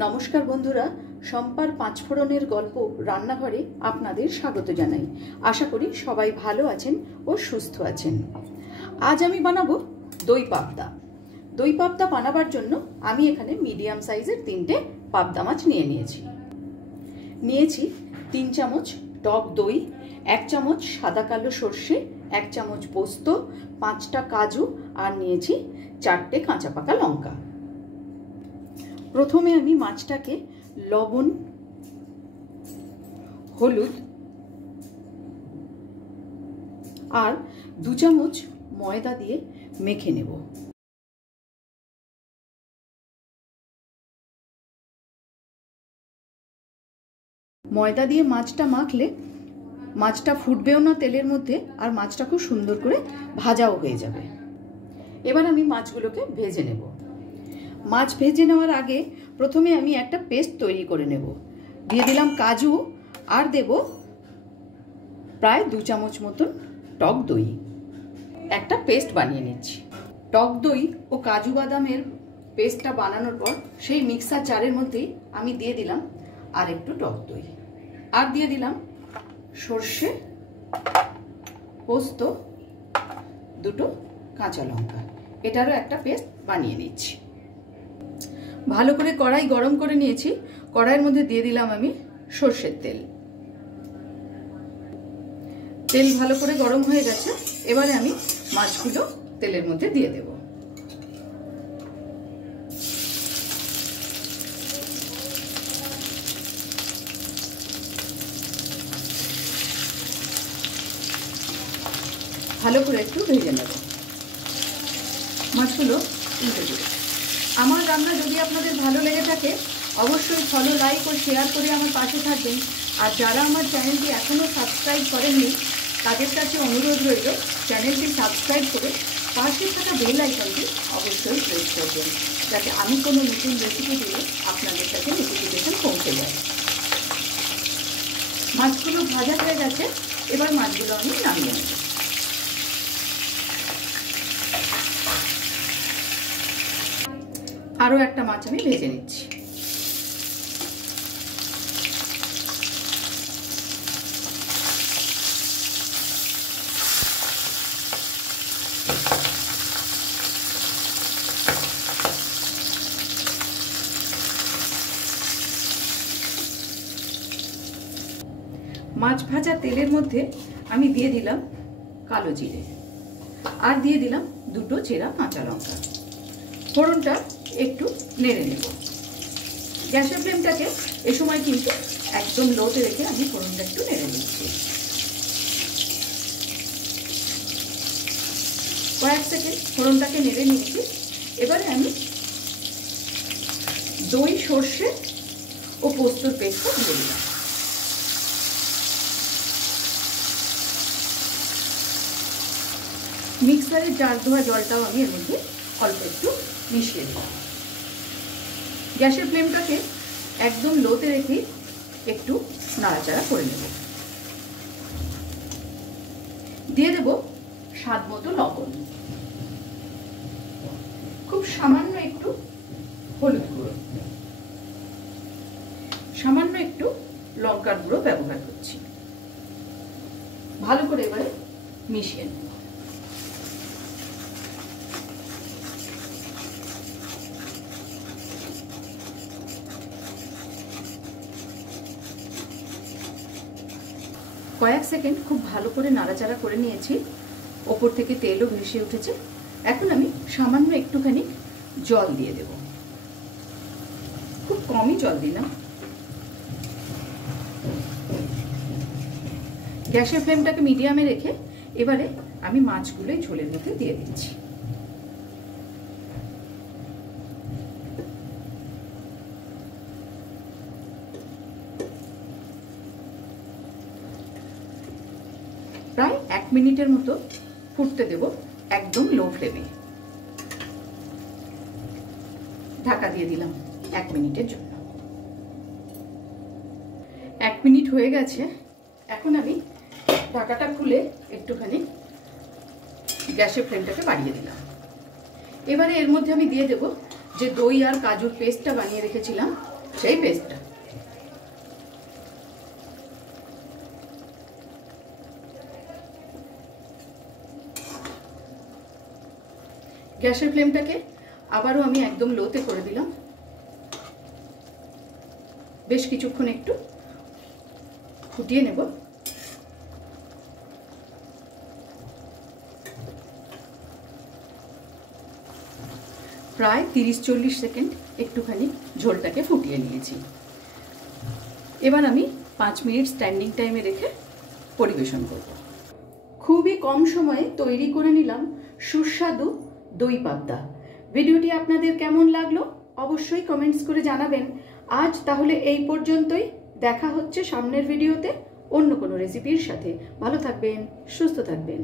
নমস্কার বন্ধুরা, শম্পার পাঁচফোড়নের গল্প রান্নাঘরে আপনাদের স্বাগত জানাই। আশা করি সবাই ভালো আছেন ও সুস্থ আছেন। আজ আমি বানাবো দই পাবদা। দই পাবদা বানাবার জন্য আমি এখানে মিডিয়াম সাইজের 3টে পাবদা মাছ নিয়েছি 3 চামচ টক দই, 1 চামচ সাদা কালো সর্ষে, 1 চামচ পোস্ত, 5টা কাজু আর নিয়েছি 4টে কাঁচা পাকা লঙ্কা। প্রথমে আমি মাছটাকে লবণ, হলুদ আর 2 চামচ ময়দা দিয়ে মেখে নেব। ময়দা দিয়ে মাছটা মাখলে মাছটা ফুটবেও না তেলের মধ্যে, আর মাছটা খুব সুন্দর করে ভাজাও হয়ে যাবে। এবার আমি মাছগুলোকে ভেজে নেব। মাছ ভেজে নেওয়ার আগে প্রথমে আমি একটা পেস্ট তৈরি করে নেব। দিয়ে দিলাম কাজু আর দেব প্রায় 2 চামচ মতন টক দই। একটা পেস্ট বানিয়ে নিচ্ছি। টক দই ও কাজু বাদামের পেস্টটা বানানোর পর সেই মিক্সার জারের মধ্যেই আমি দিয়ে দিলাম আর একটু টক দই, আর দিয়ে দিলাম সর্ষে, পোস্ত, 2টো কাঁচা লঙ্কা। এটারও একটা পেস্ট বানিয়ে নিচ্ছি। ভালো করে কড়াই গরম করে নিয়েছি। কড়াইয়ের মধ্যে দিয়ে দিলাম আমি সর্ষের তেল। তেল ভালো করে গরম হয়ে গেছে। এবারে আমি মাছগুলো তেলের মধ্যে দিয়ে দেব। ভালো করে একটু ভেজে নেব। মাছগুলো উল্টে দেব। আমার রান্না যদি আপনাদের ভালো লেগে থাকে অবশ্যই ফলো, লাইক ও শেয়ার করে আমার পাশে থাকবেন। আর যারা আমার চ্যানেলটি এখনও সাবস্ক্রাইব করেননি তাদের কাছে অনুরোধ রইল চ্যানেলটি সাবস্ক্রাইব করে পাশে থাকা বেল আইকনটি অবশ্যই প্রেস করবেন, যাতে আমি কোনো নতুন রেসিপি দিলে আপনাদের কাছে নোটিফিকেশন পৌঁছে যায়। মাছগুলো ভাজা হয়ে গেছে। এবার মাছগুলো আমি নামিয়ে নেব। আরও একটা মাছ আমি ভেজে নিচ্ছি। মাছ ভাজা তেলের মধ্যে আমি দিয়ে দিলাম কালো জিরে আর দিয়ে দিলাম 2টো চেরা কাঁচা লঙ্কা। ফোড়নটা একটু নেড়ে নেব। গ্যাসের ফ্লেমটাকে এ সময় কিন্তু একদম লোতে রেখে আমি ফোড়নটা একটু নেড়ে নিচ্ছি। কয়েক সেকেন্ড ফোড়নটাকে নেড়ে নিয়েছি। এবারে আমি দই, সর্ষে ও পোস্তর পেস্টটা দিয়ে দিলাম। মিক্সারের জার ধোয়া জলটাও আমি এর মধ্যে অল্প একটু মিশিয়ে দেব। গ্যাসের ফ্লেমটাকে একদম লোতে রেখে একটু নাড়াচাড়া করে নেব। দিয়ে দেব স্বাদ মতো লবণ, খুব সামান্য একটু হলুদ গুঁড়ো, সামান্য একটু লঙ্কার গুঁড়ো ব্যবহার করছি। ভালো করে এবারে মিশিয়ে নেব। কয়েক সেকেন্ড খুব ভালো করে নাড়াচাড়া করে নিয়েছি। ওপর থেকে তেলও ভেসে উঠেছে। এখন আমি সামান্য একটুখানি জল দিয়ে দেব। খুব কমই জল দিলাম। গ্যাসের ফ্লেমটাকে মিডিয়ামে রেখে এবারে আমি মাছগুলোই ঝোলের মধ্যে দিয়ে দিচ্ছি। প্রায় 1 মিনিটের মতো ফুটতে দেব একদম লো ফ্লেমে। ঢাকা দিয়ে দিলাম 1 মিনিটের জন্য। 1 মিনিট হয়ে গেছে। এখন আমি ঢাকাটা খুলে একটুখানি গ্যাসের ফ্লেমটাকে বাড়িয়ে দিলাম। এবারে এর মধ্যে আমি দিয়ে দেব যে দই আর কাজুর পেস্টটা বানিয়ে রেখেছিলাম সেই পেস্টটা। গ্যাসের ফ্লেমটাকে আবারও আমি একদম লোতে করে দিলাম। বেশ কিছুক্ষণ একটু ফুটিয়ে নেব। প্রায় 30-40 সেকেন্ড একটুখানি ঝোলটাকে ফুটিয়ে নিয়েছি। এবার আমি 5 মিনিট স্ট্যান্ডিং টাইমে রেখে পরিবেশন করব। খুবই কম সময়ে তৈরি করে নিলাম সুস্বাদু দই পাবদা। ভিডিওটি আপনাদের কেমন লাগলো অবশ্যই কমেন্টস করে জানাবেন। আজ তাহলে এই পর্যন্তই। দেখা হচ্ছে সামনের ভিডিওতে অন্য কোনো রেসিপির সাথে। ভালো থাকবেন, সুস্থ থাকবেন।